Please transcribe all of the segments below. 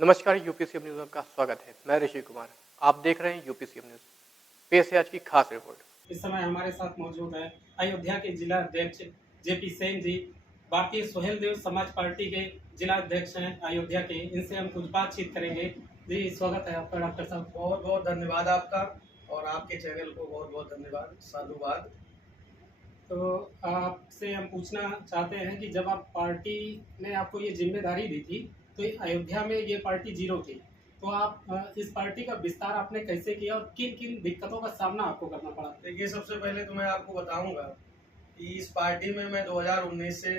नमस्कार, यूपीसीएम न्यूज़ में आपका स्वागत है। मैं ऋषि कुमार। आप देख रहे हैं यूपीसीएम न्यूज़। पेश है आज की खास रिपोर्ट। इस समय हमारे साथ मौजूद है अयोध्या के जिला अध्यक्ष जेपी सेन जी। भारतीय सोहेल देव समाज पार्टी के जिला अध्यक्ष हैं अयोध्या के। इनसे हम कुछ बातचीत करेंगे। जी, स्वागत है आपका डॉक्टर साहब। बहुत बहुत धन्यवाद आपका और आपके चैनल को बहुत बहुत धन्यवाद, साधुवाद। तो आपसे हम पूछना चाहते हैं कि जब आप पार्टी ने आपको ये जिम्मेदारी दी थी तो अयोध्या में ये पार्टी जीरो थी, तो आप इस पार्टी का विस्तार आपने कैसे किया और किन किन दिक्कतों का सामना आपको करना पड़ा? देखिए, सबसे पहले तो मैं आपको बताऊंगा कि इस पार्टी में मैं 2019 से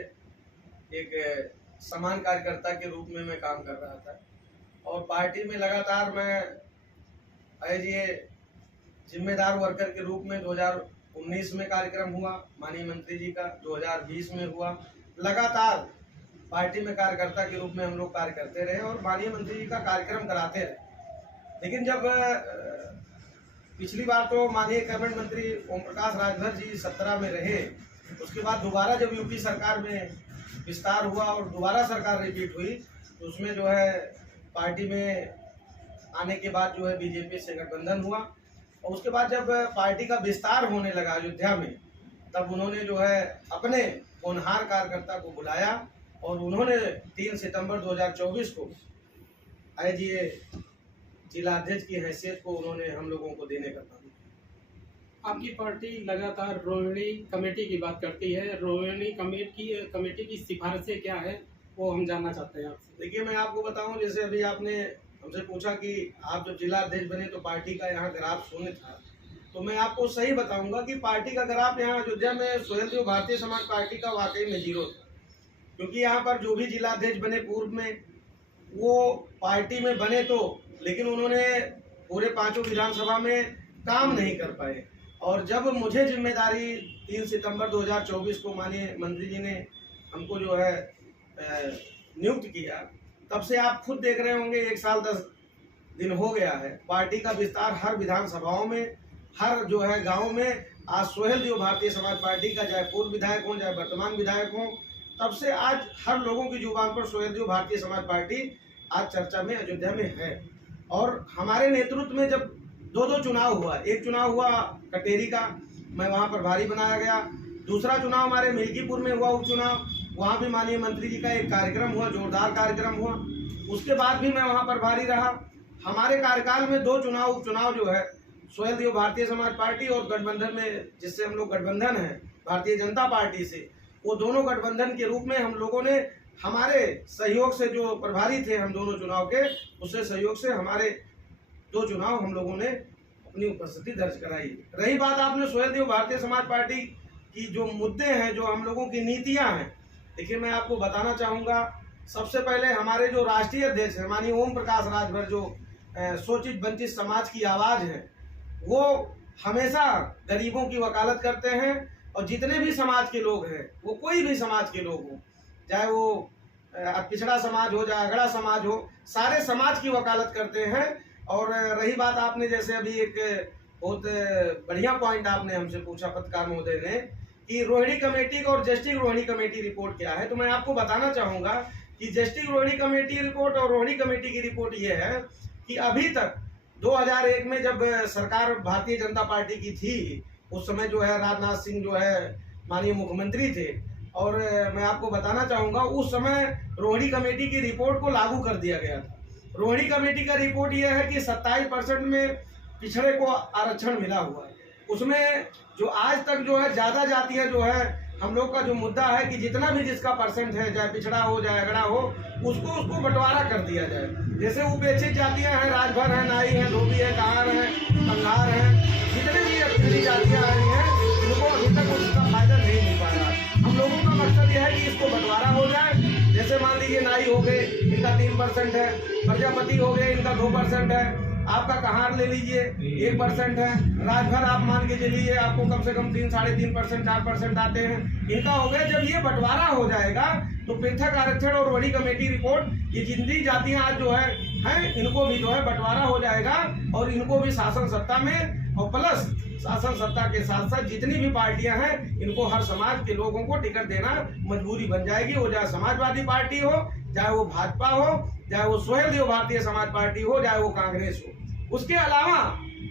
एक समान कार्यकर्ता के रूप में मैं काम कर रहा था और पार्टी में लगातार मैं एज ए जिम्मेदार वर्कर के रूप में 2019 में कार्यक्रम हुआ, माननीय मंत्री जी का 2020 में हुआ। लगातार पार्टी में कार्यकर्ता के रूप में हम लोग कार्य करते रहे और माननीय मंत्री जी का कार्यक्रम कराते रहे। लेकिन जब पिछली बार तो माननीय कैबिनेट मंत्री ओम प्रकाश राजभर जी 17 में रहे, उसके बाद दोबारा जब यूपी सरकार में विस्तार हुआ और दोबारा सरकार रिपीट हुई तो उसमें जो है पार्टी में आने के बाद जो है बीजेपी से गठबंधन हुआ और उसके बाद जब पार्टी का विस्तार होने लगा अयोध्या में, तब उन्होंने जो है अपने होनहार कार्यकर्ता को बुलाया और उन्होंने 3 सितंबर 2024 को एज ए जिला अध्यक्ष की हैसियत को उन्होंने हम लोगों को देने का काम किया। आपकी पार्टी लगातार रोहिणी कमेटी की बात करती है। रोहिणी कमेटी की सिफारिशें क्या है वो हम जानना चाहते हैं आपसे। देखिए, मैं आपको बताऊं, जैसे अभी आपने हमसे पूछा कि आप जब जिला अध्यक्ष बने तो पार्टी का यहाँ ग्राफ शून्य था, तो मैं आपको सही बताऊंगा कि पार्टी का ग्राफ यहाँ अयोध्या में सोहेल देव भारतीय समाज पार्टी का वाकई में जीरो था। क्योंकि यहाँ पर जो भी जिला अध्यक्ष बने पूर्व में वो पार्टी में बने तो, लेकिन उन्होंने पूरे 5 विधानसभा में काम नहीं कर पाए। और जब मुझे जिम्मेदारी 3 सितंबर 2024 को माननीय मंत्री जी ने हमको जो है नियुक्त किया, तब से आप खुद देख रहे होंगे 1 साल 10 दिन हो गया है। पार्टी का विस्तार हर विधानसभाओं में, हर जो है गाँव में आज सोहेल देव भारतीय समाज पार्टी का, चाहे पूर्व विधायक हों चाहे वर्तमान विधायक हों, तब से आज हर लोगों की जुबान पर सोहेल देव भारतीय समाज पार्टी आज चर्चा में अयोध्या में है। और हमारे नेतृत्व में जब 2 चुनाव हुआ, एक चुनाव हुआ कटेरी का, मैं वहां प्रभारी बनाया गया। दूसरा चुनाव हमारे मिल्कीपुर में हुआ उपचुनाव, वहां भी माननीय मंत्री जी का एक कार्यक्रम हुआ, जोरदार कार्यक्रम हुआ। उसके बाद भी मैं वहां प्रभारी रहा। हमारे कार्यकाल में 2 चुनाव उपचुनाव जो है सोहेल देव भारतीय समाज पार्टी और गठबंधन में, जिससे हम लोग गठबंधन है भारतीय जनता पार्टी से, वो दोनों गठबंधन के रूप में हम लोगों ने हमारे सहयोग से, जो प्रभारी थे हम दोनों चुनाव के, उससे सहयोग से हमारे 2 चुनाव हम लोगों ने अपनी उपस्थिति दर्ज कराई। रही बात आपने सोहेल देव भारतीय समाज पार्टी की जो मुद्दे हैं, जो हम लोगों की नीतियां हैं, देखिए मैं आपको बताना चाहूँगा। सबसे पहले हमारे जो राष्ट्रीय अध्यक्ष हैं माननीय ओम प्रकाश राजभर, जो शोषित वंचित समाज की आवाज़ है, वो हमेशा गरीबों की वकालत करते हैं और जितने भी समाज के लोग हैं, वो कोई भी समाज के लोग हों, चाहे वो पिछड़ा समाज हो चाहे अगड़ा समाज हो, सारे समाज की वकालत करते हैं। और रही बात आपने जैसे अभी एक बहुत बढ़िया पॉइंट आपने हमसे पूछा पत्रकार महोदय ने कि रोहिणी कमेटी और जस्टिस रोहिणी कमेटी रिपोर्ट क्या है, तो मैं आपको बताना चाहूँगा कि जस्टिस रोहिणी कमेटी रिपोर्ट और रोहिणी कमेटी की रिपोर्ट ये है कि अभी तक 2001 में जब सरकार भारतीय जनता पार्टी की थी, उस समय जो है राजनाथ सिंह जो है माननीय मुख्यमंत्री थे, और मैं आपको बताना चाहूँगा उस समय रोहिणी कमेटी की रिपोर्ट को लागू कर दिया गया था। रोहिणी कमेटी का रिपोर्ट यह है कि 27% में पिछड़े को आरक्षण मिला हुआ है। उसमें जो आज तक जो है ज़्यादा जातियाँ जो है, हम लोग का जो मुद्दा है कि जितना भी जिसका परसेंट है, चाहे पिछड़ा हो चाहे अगड़ा हो, उसको बंटवारा कर दिया जाए। जैसे उपेक्षित जातियाँ हैं, राजभर हैं, नाई हैं, धोबी है, कहार हैं, कंगार हैं, जितने भी अतिथि जातियाँ आई हैं, इनको अभी तक उसका फायदा नहीं मिल पा रहा। हम लोगों का मकसद यह है कि इसको बंटवारा हो जाए। जैसे मान लीजिए नाई हो गए, इनका 3% है, प्रजापति हो गए, इनका 2% है, आपका कहार ले लीजिए 1% है, राजभर आप मान के चलिए आपको कम से कम 3, 3.5%, 4% आते हैं, इनका हो गया। जब ये बंटवारा हो जाएगा तो पृथक आरक्षण और रोहिणी कमेटी रिपोर्ट, ये जितनी जातियां आज जो है इनको भी जो है बंटवारा हो जाएगा और इनको भी शासन सत्ता में और प्लस शासन सत्ता के साथ साथ जितनी भी पार्टियां हैं इनको हर समाज के लोगों को टिकट देना मजबूरी बन जाएगी। वो चाहे समाजवादी पार्टी हो, चाहे वो भाजपा हो, चाहे वो स्वयं भारतीय समाज पार्टी हो, चाहे वो कांग्रेस हो। उसके अलावा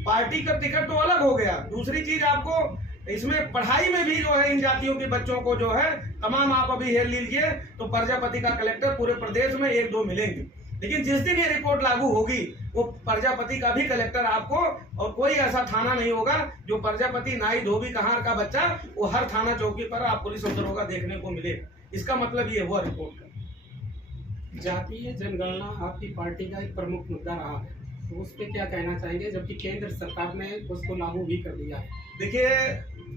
पार्टी का टिकट तो अलग हो गया, दूसरी चीज आपको इसमें पढ़ाई में भी जो है इन जातियों के बच्चों को जो है तमाम आप अभी हेर लीजिए तो प्रजापति का कलेक्टर पूरे प्रदेश में 1-2 मिलेंगे, लेकिन जिस दिन ये रिपोर्ट लागू होगी वो प्रजापति का भी कलेक्टर आपको और कोई ऐसा थाना नहीं होगा जो प्रजापति नाई धोबी कहार का बच्चा वो हर थाना चौकी पर आप पुलिस अफसरों का देखने को मिलेगा। इसका मतलब ये हुआ रिपोर्ट का। जातीय जनगणना आपकी पार्टी का एक प्रमुख मुद्दा रहा है, तो उस पर क्या कहना चाहेंगे, जबकि केंद्र सरकार ने उसको लागू भी कर दिया है। देखिए,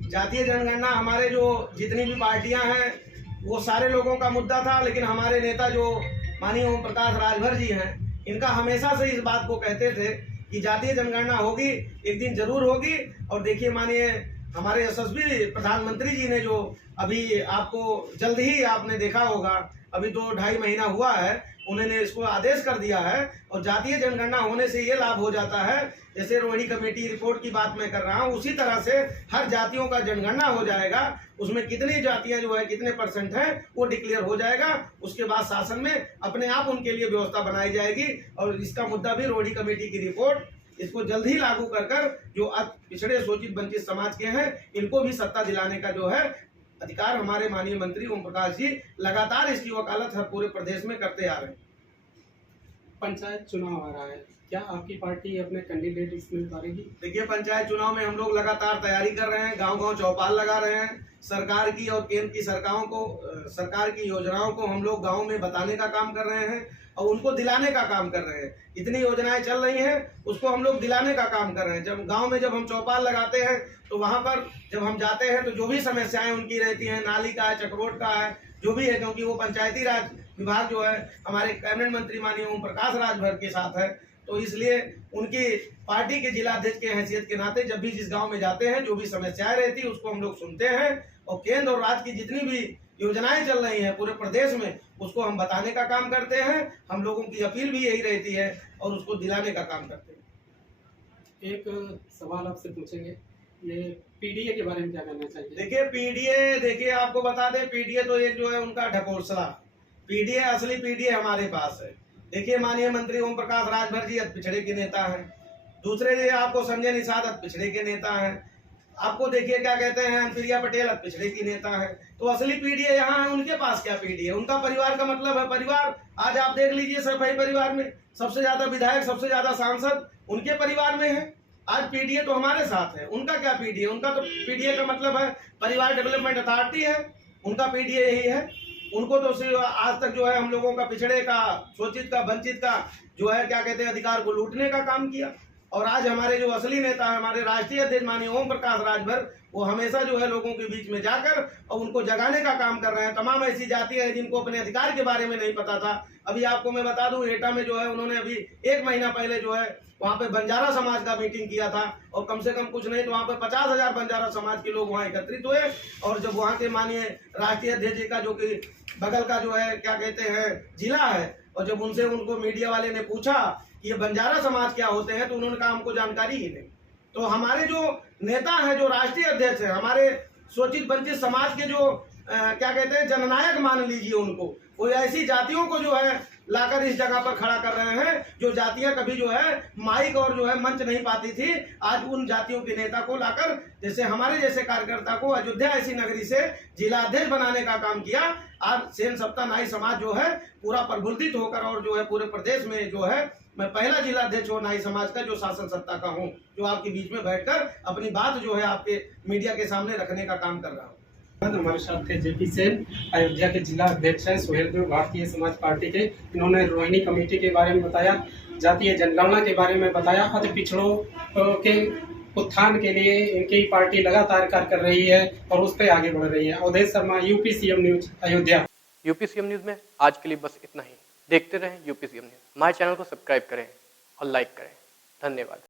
जातीय जनगणना हमारे जो जितनी भी पार्टियां हैं वो सारे लोगों का मुद्दा था, लेकिन हमारे नेता जो माननीय ओम प्रकाश राजभर जी हैं, इनका हमेशा से इस बात को कहते थे कि जातीय जनगणना होगी, एक दिन जरूर होगी। और देखिए, माननीय हमारे यशस्वी प्रधानमंत्री जी ने जो अभी आपको जल्द ही आपने देखा होगा, अभी 2-2.5 महीना हुआ है, उन्होंने इसको आदेश कर दिया है। और जातीय जनगणना होने से ये लाभ हो जाता है, जैसे रोहिणी कमेटी रिपोर्ट की बात मैं कर रहा हूँ, उसी तरह से हर जातियों का जनगणना हो जाएगा। उसमें कितनी जातियां जो है कितने % हैं वो डिक्लेयर हो जाएगा। उसके बाद शासन में अपने आप उनके लिए व्यवस्था बनाई जाएगी। और इसका मुद्दा भी रोहिणी कमेटी की रिपोर्ट, इसको जल्द ही लागू कर जो पिछड़े शोषित वंचित समाज के हैं इनको भी सत्ता दिलाने का जो है अधिकार हमारे माननीय मंत्री ओम प्रकाश जी लगातार इसकी वकालत हर पूरे प्रदेश में करते आ रहे हैं। पंचायत चुनाव आ रहा है, क्या आपकी पार्टी अपने कैंडिडेट इसमें उतारेगी? देखिए, पंचायत चुनाव में हम लोग लगातार तैयारी कर रहे हैं, गांव-गांव चौपाल लगा रहे हैं। सरकार की और केंद्र की सरकार की योजनाओं को हम लोग गांव में बताने का काम कर रहे हैं और उनको दिलाने का काम कर रहे हैं। इतनी योजनाएं चल रही हैं उसको हम लोग दिलाने का काम कर रहे हैं। जब गांव में जब हम चौपाल लगाते हैं तो वहां पर जब हम जाते हैं तो जो भी समस्याएं उनकी रहती हैं, नाली का है, चक्रोट का है, जो भी है, क्योंकि वो पंचायती राज विभाग जो है हमारे कैबिनेट मंत्री माननीय ओम प्रकाश राजभर के साथ है, तो इसलिए उनकी पार्टी के जिला अध्यक्ष के हैसियत के नाते जब भी जिस गांव में जाते हैं जो भी समस्याएं रहती है उसको हम लोग सुनते हैं और केंद्र और राज्य की जितनी भी योजनाएं चल रही हैं पूरे प्रदेश में उसको हम बताने का काम करते हैं। हम लोगों की अपील भी यही रहती है और उसको दिलाने का काम करते हैं। एक सवाल आपसे पूछेंगे, ये पीडीए के बारे में क्या कहना चाहिए? देखिए, पीडीए, देखिए आपको बता दें, पीडीए तो एक जो है उनका ढकोसला, पीडीए असली पीडीए हमारे पास है। देखिए, माननीय मंत्री ओम प्रकाश राजभर जी अति पिछड़े के नेता हैं, दूसरे जो आपको संजय निषाद अति पिछड़े के नेता हैं, आपको देखिए क्या कहते हैं अनुप्रिया पटेल अति पिछड़े की नेता है। तो असली पीडीए यहाँ है, उनके पास क्या पीडीए? उनका परिवार का मतलब है परिवार। आज आप देख लीजिए, सफाई परिवार में सबसे ज्यादा विधायक, सबसे ज्यादा सांसद उनके परिवार में है। आज पीडीए तो हमारे साथ है, उनका क्या पीडीए? उनका तो पीडीए का मतलब है परिवार डेवलपमेंट अथॉरिटी है, उनका पीडीए यही है। उनको तो सिर्फ आज तक जो है हम लोगों का पिछड़े का, शोषित का, वंचित का जो है क्या कहते हैं अधिकार को लूटने का काम किया। और आज हमारे जो असली नेता है, हमारे राष्ट्रीय अध्यक्ष माननीय ओम प्रकाश राजभर, वो हमेशा जो है लोगों के बीच में जाकर और उनको जगाने का काम कर रहे हैं। तमाम ऐसी जातियां हैं जिनको अपने अधिकार के बारे में नहीं पता था। अभी आपको मैं बता दूं, एटा में जो है उन्होंने अभी 1 महीना पहले जो है वहाँ पे बंजारा समाज का मीटिंग किया था और कम से कम कुछ नहीं तो वहाँ पे 50,000 बंजारा समाज के लोग वहाँ एकत्रित हुए। और जब वहाँ के माननीय राष्ट्रीय अध्यक्ष जी का जो कि बगल का जो है क्या कहते हैं जिला है, और जब उनसे उनको मीडिया वाले ने पूछा कि ये बंजारा समाज क्या होते हैं तो उन्होंने कहा हमको जानकारी ही नहीं। तो हमारे जो नेता हैं, जो राष्ट्रीय अध्यक्ष हैं, हमारे शोषित वंचित समाज के जो क्या कहते हैं जननायक मान लीजिए उनको, वो ऐसी जातियों को जो है लाकर इस जगह पर खड़ा कर रहे हैं जो जातियां कभी जो है माइक और जो है मंच नहीं पाती थी। आज उन जातियों के नेता को लाकर, जैसे हमारे जैसे कार्यकर्ता को अयोध्या ऐसी नगरी से जिला अध्यक्ष बनाने का काम किया। आज सेन सप्ताह नाई समाज जो है पूरा प्रबुद्धित होकर और जो है पूरे प्रदेश में जो है मैं पहला जिला अध्यक्ष हूँ नाई समाज का जो शासन सत्ता का हूँ, जो आपके बीच में बैठकर अपनी बात जो है आपके मीडिया के सामने रखने का काम कर रहा हूँ। हमारे साथ थे जेपी सेन, अयोध्या के जिला अध्यक्ष हैं सुहेलदेव भारतीय समाज पार्टी के। इन्होंने रोहिणी कमेटी के बारे में बताया, जातीय जनगणना के बारे में बताया, अति पिछड़ों के उत्थान के लिए इनकी पार्टी लगातार कार्य कर रही है और उस पर आगे बढ़ रही है। Awadhesh Sharma, UPCM news, Ayodhya. UPCM news में आज के लिए बस इतना ही। देखते रहें UPCM न्यूज। हमारे चैनल को सब्सक्राइब करें और लाइक करें। धन्यवाद।